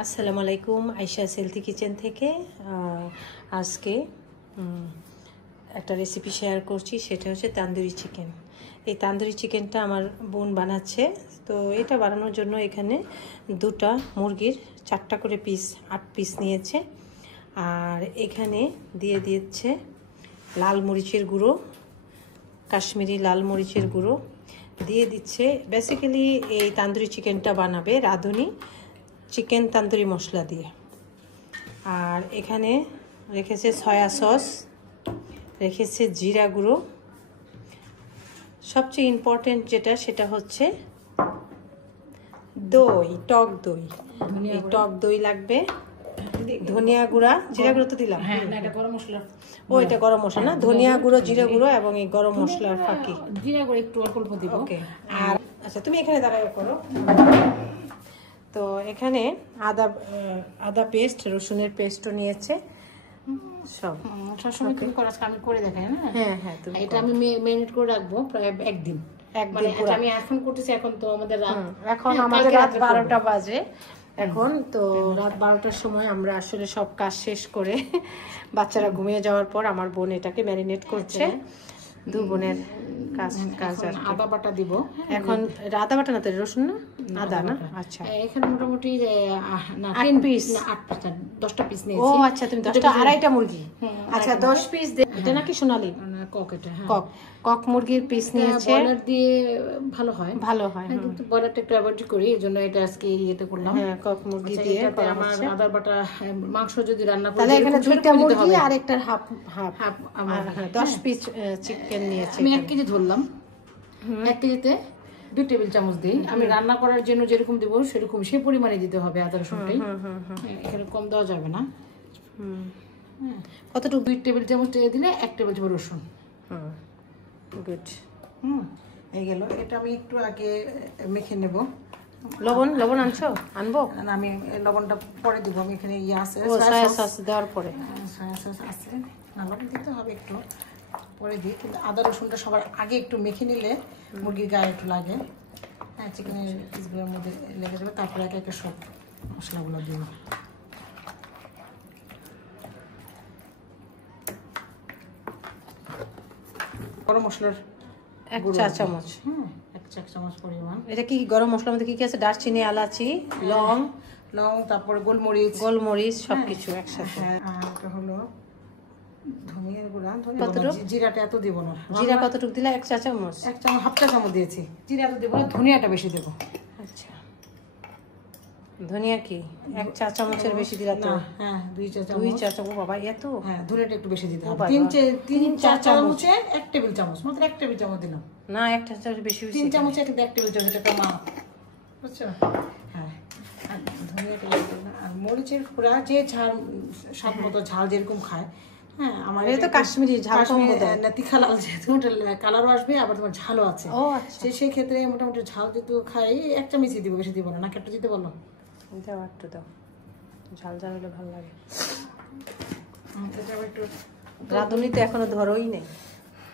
আসসালামু আলাইকুম, Ayesha healthy kitchen থেকে আজকে একটা রেসিপি শেয়ার করছি। সেটা হচ্ছে তান্দুরি চিকেন। এই তান্দুরি চিকেনটা আমার বোন বানাচ্ছে। তো এটা বানানোর জন্য এখানে দুটা মুরগির 4টা করে পিস 8 পিস নিয়েছে। আর এখানে দিয়ে দিচ্ছে লাল মরিচের গুঁড়ো, কাশ্মীরি লাল মরিচের গুঁড়ো দিয়ে দিচ্ছে। বেসিক্যালি এই তান্দুরি চিকেনটা বানাবে রাঁধুনি চিকেন তান্দুরি মশলা দিয়ে। আর এখানে রেখেছে সয়া সস, রেখেছে জিরা গুঁড়ো। সবচেয়ে ইম্পর্টেন্ট যেটা সেটা হচ্ছে দই, টক দই। এই টক দই লাগবে, ধনিয়া গুঁড়া, জিরা গুঁড়ো তো দিলাম। হ্যাঁ, না এটা গরম মশলা। ও এটা গরম মশলা না, ধনিয়া গুঁড়ো, জিরা গুঁড়ো এবং এই গরম মশলার ফাঁকি জিরা গুঁড়ো একটু অল্প অল্প দিব। ওকে। আর আচ্ছা তুমি এখানে দাঁড়ায় করো। তো এখানে আদা পেস্ট, রসুনের পেস্টও নিয়েছে সব। সবসময় তুমি করো, আজকে আমি করে দেখাই না। হ্যাঁ হ্যাঁ, তুমি এটা আমি ম্যারিনেট করে রাখবো প্রায় একদিন। মানে এটা আমি এখন করতেছি, এখন তো আমাদের রাত, এখন আমাদের রাত 12টা বাজে। এখন তো রাত 12টার সময় আমরা আসলে সব কাজ শেষ করে বাচ্চারা ঘুমিয়ে যাওয়ার পর আমার বোন এটাকে ম্যারিনেট করছে। দু বোনের কাজ আর আদা বাটা দিব। এখন আদা বাটা না, তো রসুন না আদা না। আচ্ছা এখানে মোটামুটি 8 পিস, 10টা পিস ও নিয়েছি। আচ্ছা, তুমি 10টা, আড়াইটা মুরগি। আচ্ছা 10 পিস। এটা নাকি সোনালি কক? এটা কক, কক মুরগির পিস নিয়েছে। বয়লার দিয়ে ভালো হয়, ভালো হয়, কিন্তু বয়লারটা একটু অ্যাভয়েড করি, এজন্য এটা আজকে ইয়েতে করলাম। হ্যাঁ, কক মুরগি দিয়ে করা আমার হচ্ছে। আদা বাটা মাংস যদি রান্না করি তাহলে এখানে 2টা মুরগি আর একটা হাফ হাফ আমার 10 পিস চিকেন নিয়েছে। আমি 1 কেজি ধরলাম। 1 কেজিতে 2 টেবিল চামচ দিই। আমি রান্না করার জন্য যেরকম দেবো সেরকম সেই পরিমাণে দিতে হবে আদা রসুনটাই। এখানে কম দেওয়া যাবে না। কতটুকু? 2 টেবিল চামচ দিলে 1 টেবিল চামচ রসুন। গুড। এই গেল। এটা আমি একটু আগে মেখে নেব। লবণ আনছো? আনবো না, আমি লবণটা পরে দিব। আমি এখানে ইয়ে আছে, সয়া সস দেওয়ার পরে। সয়া সস আছে না, লবণ দিতে হবে একটু পরে দিই। কিন্তু আদা রসুনটা সবার আগে একটু মেখে নিলে মুরগির গায়ে একটু লাগে। হ্যাঁ, চিকেনের পিসগুলোর মধ্যে লেগে যাবে। তারপরে একে একে সব মশলাগুলো দিব। গরম মশলার 1 চা চামচ। 1 চা চামচ পরিমাণ। এটা কি গরম মশলার মধ্যে কি কি আছে? দারচিনি, এলাচি, লং, তারপরে গোলমরিচ সবকিছু একসাথে। হ্যাঁ, আর এটা হলো ধনিয়ার গুঁড়া। জিরাটা এত দিব না। জিরা কতটুকু দিলে? 1 চা চামচ। 1 চামচ, হাফ চা চামচ দিয়েছি। জিরা এত দেবো না, ধনিয়াটা বেশি দেবো। আচ্ছা, ধনিয়া কি 1 চা চামচের বেশি দিলা তো? হ্যাঁ, 2 চা চামচ। 2 চা চামচ বাবা, এত? হ্যাঁ, ধনিয়াটা একটু বেশি দিতে হবে। 3-4 চামচে 1 টেবিল চামচ, মাত্র 1 টেবিল চামচ দিলাম না, 1 চা চামচ বেশি হয়েছে। 3 চামচে 1 টেবিল চামচ, এটা কমা, বুঝছো? হ্যাঁ, আর ধনিয়াটা দিলাম। আর মরিচের গুঁড়া যে ঝাল, স্বাদ মতো ঝাল যেরকম খায়। হ্যাঁ, আমার এটা তো কাশ্মীরি ঝাল কম দেয় না, তিখা লাল, যেহেতু কালারও আসবে, আবার তোমার ঝালও আছে। ও আচ্ছা, সেই ক্ষেত্রে মোটামুটি ঝাল যেহেতু খাই 1 চামচই দিব, বেশি দিব না। না, কেটে দিতে বলো। দাও একটু দাও, ঝাল ঝাল হলে ভালো লাগে। এটা একটু রাঁধুনি তো এখনো ধরোই নেই,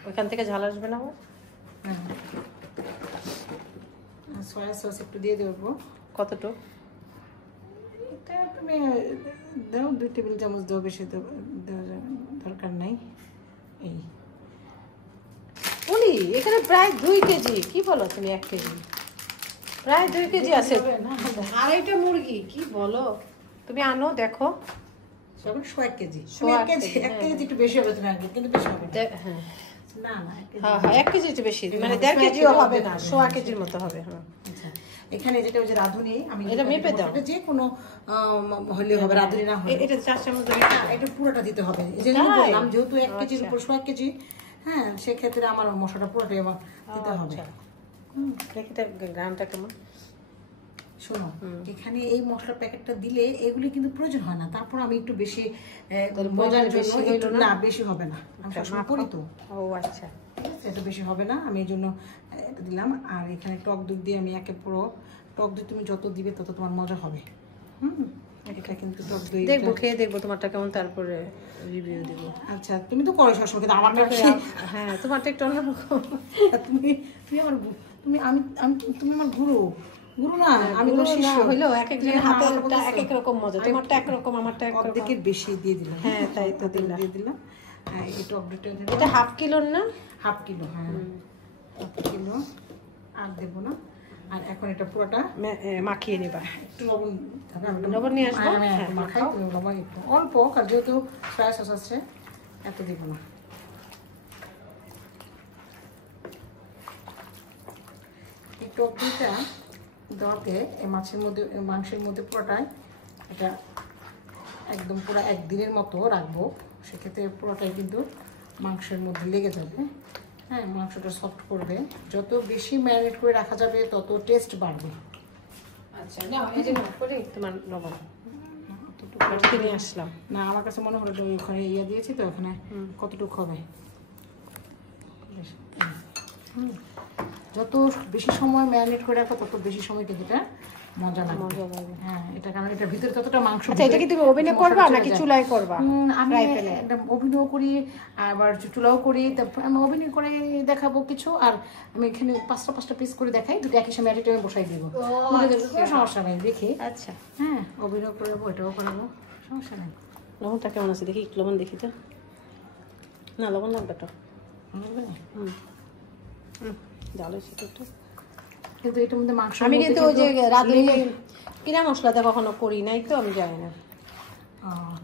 ওইখান থেকে ঝাল আসবে না আবার। সয়া সস একটু দিয়ে দেবো। কতটুকু? এটা তুমি দাও, 2 টেবিল চামচ দাও, বেশি দেওয়া যাবে দরকার নাই। এই বলি এখানে প্রায় 2 কেজি। কি বলো তুমি? 1 কেজি, প্রায় 2 কেজি আছে। আড়াইটা মুরগি, কি বলো তুমি? আনো দেখো, সব 1 কেজি। 1 কেজি 1 কেজি একটু বেশি হবে তোমার, কিন্তু বেশি হবে হ্যাঁ না। না, হ্যাঁ, 1 কেজি একটু বেশি, মানে 1.5 কেজিও হবে না, 1.5 কেজির মতো হবে। হ্যাঁ, আচ্ছা। এখানে যেটা ওই যে রাঁধুনি, আমি এটা মেপে দাও। যে কোনো হলে হবে, রাঁধুনি না হলে। এটা 4 চামচ এটা পুরোটা দিতে হবে। এই যে বললাম, যেহেতু 1 কেজির উপর 1 কেজি, হ্যাঁ, সেক্ষেত্রে আমার মশলাটা পুরোটাই আমার দিতে হবে। এটা গ্রামটা কেমন? শোনো, এখানে এই মশলার প্যাকেটটা দিলে এগুলি কিন্তু প্রয়োজন হয় না। তারপর আমি একটু বেশি মজার জন্য একটু, না বেশি হবে না, আমি সবসময় করি তো। ও আচ্ছা, এটা বেশি হবে না, আমি এই জন্য এটা দিলাম। আর এখানে টক দুধ দিয়ে আমি একে পুরো, টক দুধ তুমি যত দিবে তত তোমার মজা হবে। এটা কিন্তু টক দই দেখবো, খেয়ে দেখবো তোমারটা কেমন, তারপরে রিভিউ দিব। আচ্ছা, তুমি তো করো সবসময়, কিন্তু আমারটা হ্যাঁ, তোমারটা একটু অন্যরকম। তুমি আমার গুরু। গুরু না, আমি তো শিষ্য হইলো এক এক জনের হাতেরটা এক এক রকম মজা, তোমারটা একরকম আমারটা একরকম। অর্ধেকের বেশি দিয়ে দিলাম। হ্যাঁ তাই তো দিয়ে দিলাম। হ্যাঁ এই টক দইটা দিলাম। এটা হাফ কিলোর না? হাফ কিলো, হ্যাঁ হাফ কিলো। আর দেবো না। আর এখন এটা পুরোটা মাখিয়ে নিবা। একটু লবণ লবণ নিয়ে আসবো, আমি মাখাই, লবণ একটু অল্প, কারণ যেহেতু সয়া সস আছে এত দিব না। এই টক দইটা দেওয়াতে এই মাছের মধ্যে, মাংসের মধ্যে পুরোটাই এটা একদম পুরো একদিনের মতো রাখবো, সেক্ষেত্রে পুরোটাই কিন্তু মাংসের মধ্যে লেগে যাবে। হ্যাঁ, মাংসটা সফট করবে। যত বেশি ম্যারিনেট করে রাখা যাবে তত টেস্ট বাড়বে। আচ্ছা, না এই যে নোট করে তোমার লবণ কিনে আসলাম না, আমার কাছে মনে হলো ওখানে ইয়ে দিয়েছি তো, ওখানে কতটুকু হবে। যত বেশি সময় ম্যারিনেট করে রাখো তত বেশি সময় কিন্তু এটা মজা লাগবে। হ্যাঁ, এটা কারণ এটার ভিতরে ততটা মাংস। আচ্ছা, এটা কি তুমি ওভেনে করবা নাকি চুলায় করবা? আমি ওভেনও করি, আবার চুলাও করি। তারপর আমি ওভেনে করে দেখাবো কিছু, আর আমি এখানে পাঁচটা পিস করে দেখাই, দুটো একই সময় একটা আমি বসাই দিব। সমস্যা নেই, দেখি। আচ্ছা, হ্যাঁ, ওভেনও করবো, এটাও করবো, সমস্যা নেই। লবণটা কেমন আছে দেখি, একটু লবণ দেখি তো। না, লবণ লাগবে তো। জাল হয়েছে তো একটু। কিন্তু এটার মধ্যে মাংস, আমি কিন্তু ওই যে রাঁধুনি কিনা মশলাতে কখনো করি নাই তো, আমি জানি না।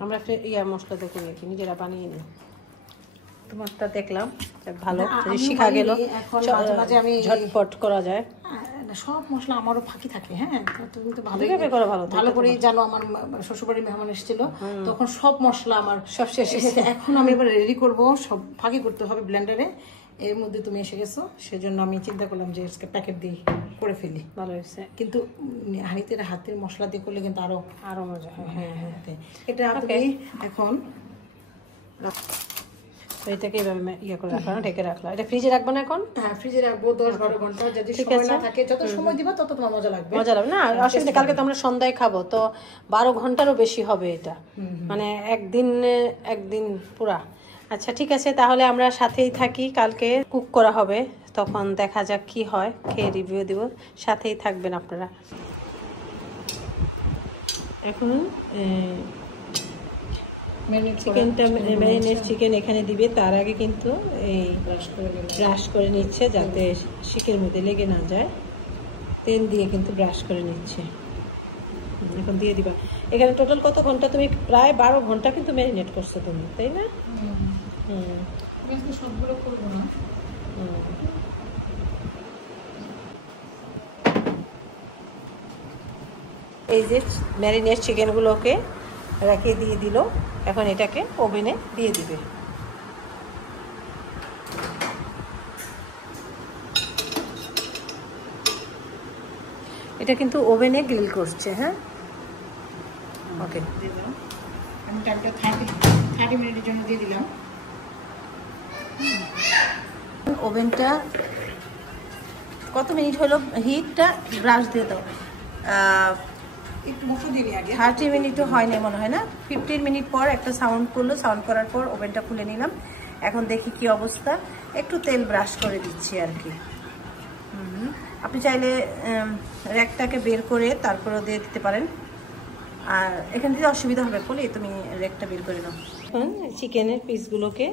আমরা একটা মশলাতে করি আর কি, নিজেরা বানিয়ে নিই। তোমারটা দেখলাম ভালো, শিখা গেল, আমি ঝটপট করা যায়। সব মশলা আমারও ফাঁকি থাকে। হ্যাঁ, তুমি তো ভালো করেই জানো, আমার শ্বশুরবাড়ির মেহমান এসেছিল, তখন সব মশলা আমার সব শেষ। এখন আমি এবার রেডি করব, সব ফাঁকি করতে হবে ব্লেন্ডারে। এর মধ্যে তুমি এসে গেছো, সেজন্য আমি চিন্তা করলাম যে প্যাকেট দিয়ে করে ফেলি। ভালো হয়েছে, কিন্তু হাতের মশলা দিয়ে করলে কিন্তু আরো মজা হয়। হ্যাঁ হ্যাঁ, এটা তুমি এখন এটাকে এইভাবে ইয়ে করে রাখলাম, ঢেকে রাখলাম। এটা ফ্রিজে রাখবো না এখন? হ্যাঁ, ফ্রিজে রাখবো 10-12 ঘন্টা। যদি সময় না থাকে, যত সময় দিবা তত তোমার মজা লাগবে। মজা লাগবে না, অসুবিধা। কালকে তো আমরা সন্ধ্যায় খাবো, তো 12 ঘন্টারও বেশি হবে এটা, মানে একদিন পুরা। আচ্ছা ঠিক আছে, তাহলে আমরা সাথেই থাকি। কালকে কুক করা হবে, তখন দেখা যাক কি হয়, খেয়ে রিভিউ দিব। সাথেই থাকবেন আপনারা। এখন চিকেন এখানে দিবে, তার আগে কিন্তু এই ব্রাশ করে নিচ্ছে যাতে শিকের মধ্যে লেগে না যায়। তেল দিয়ে কিন্তু ব্রাশ করে নিচ্ছে। এখন দিয়ে দিবা। এখানে টোটাল কত ঘন্টা? তুমি প্রায় 12 ঘন্টা কিন্তু ম্যারিনেট করছো তুমি, তাই না? সবগুলো করবো না। এই যে ম্যারিনেট চিকেনগুলোকে রেখে দিয়ে দিল, এখন এটাকে ওভেনে দিয়ে দিবে। এটা কিন্তু ওভেনে গ্রিল করছে। হ্যাঁ, ওকে, আমি টাইমটা 30 মিনিটের জন্য দিয়ে দিলাম। ওভেনটা কত মিনিট হলো? হিটটা ব্রাশ দিয়ে দাও। একটু মুখে দিয়ে নিই আগে। 30 মিনিটও হয় না মনে হয়, না 15 মিনিট পর একটা সাউন্ড করলো। সাউন্ড করার পর ওভেনটা খুলে নিলাম। এখন দেখি কি অবস্থা। একটু তেল ব্রাশ করে দিচ্ছি আর কি। আপনি চাইলে র্যাকটাকে বের করে তারপরেও দিয়ে দিতে পারেন, আর এখান থেকে অসুবিধা হবে বলে তুমি র্যাকটা বের করে নাও। এখন চিকেনের পিসগুলোকে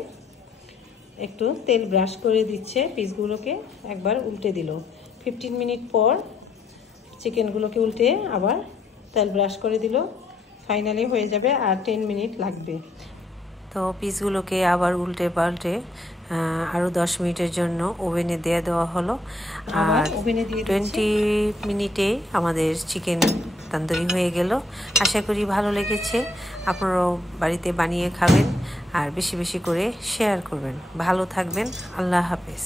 একটু তেল ব্রাশ করে দিচ্ছে, পিসগুলোকে একবার উল্টে দিল। 15 মিনিট পর চিকেনগুলোকে উল্টে আবার তেল ব্রাশ করে দিল। ফাইনালি হয়ে যাবে, আর 10 মিনিট লাগবে। তো পিসগুলোকে আবার উল্টে পাল্টে আরও 10 মিনিটের জন্য ওভেনে দিয়ে দেওয়া হলো। আর 20 মিনিটে আমাদের চিকেন তন্দুরি হয়ে গেল। আশা করি ভালো লেগেছে। আপনারাও বাড়িতে বানিয়ে খাবেন আর বেশি বেশি করে শেয়ার করবেন। ভালো থাকবেন। আল্লাহ হাফেজ।